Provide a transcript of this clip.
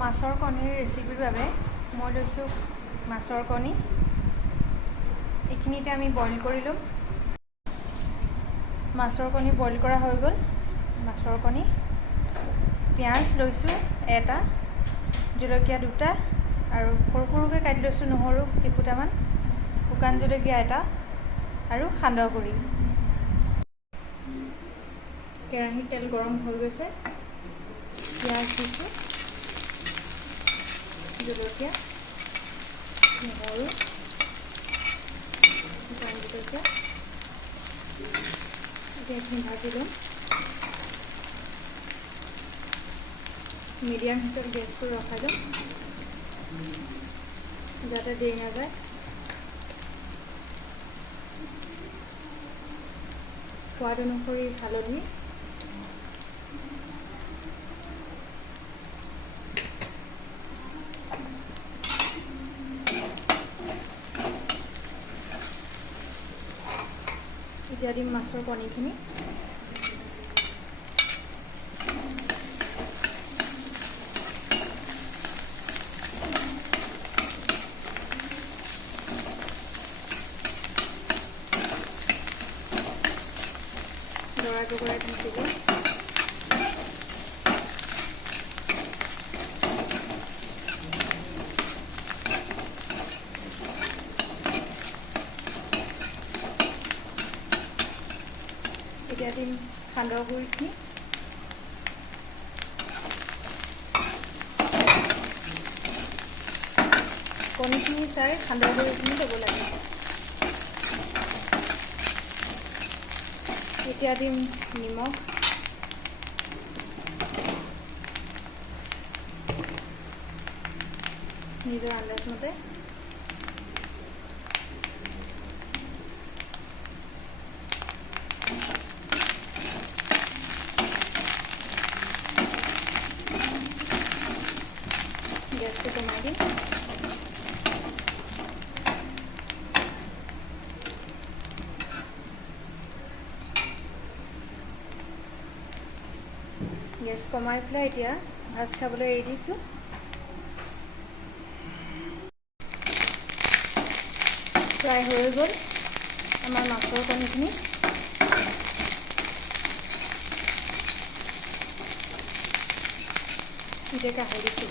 মাছৰ কণীৰ ৰেচিপিৰ বাবে মই লৈছোঁ মাছৰ কণী। এইখিনিতে আমি বইল কৰি ল'ম। মাছৰ কণী বইল কৰা হৈ গ'ল। মাছৰ কণী, পিঁয়াজ লৈছোঁ এটা, জলকীয়া দুটা আৰু সৰু সৰুকৈ কাটি লৈছোঁ নহৰু কেইফুটামান, শুকান জলকীয়া এটা আৰু সান্দহ গুড়ি। কেৰাহীত তেল গৰম হৈ গৈছে, পিঁয়াজ দিছোঁ, জলকীয়া, নহৰু, শুকান জলকীয়া, এতিয়া এইখিনি ভাজি ল'ম। মিডিয়াম হিটত গেছটো ৰখাই ল'ম যাতে দেৰি নাযায়। সোৱাদ অনুসৰি হালধি, এতিয়া দিম মাছৰ কণীখিনি। লৰাই বগৰাই ভাজিব। এতিয়া দিম সান্দহ গুড়িখিনি। কণীখিনি চাই সান্দহ গুড়িখিনি দিব লাগে। এতিয়া দিম নিমখ, নিজৰ আন্দাজমতে। গেছটো কমাই দিম। গেছ কমাই পেলাই এতিয়া ভাজ খাবলৈ এৰি দিছোঁ। ফ্ৰাই হৈ গ'ল আমাৰ মাছৰ কণীখিনি। এতিয়া কাঢ়ি দিছোঁ।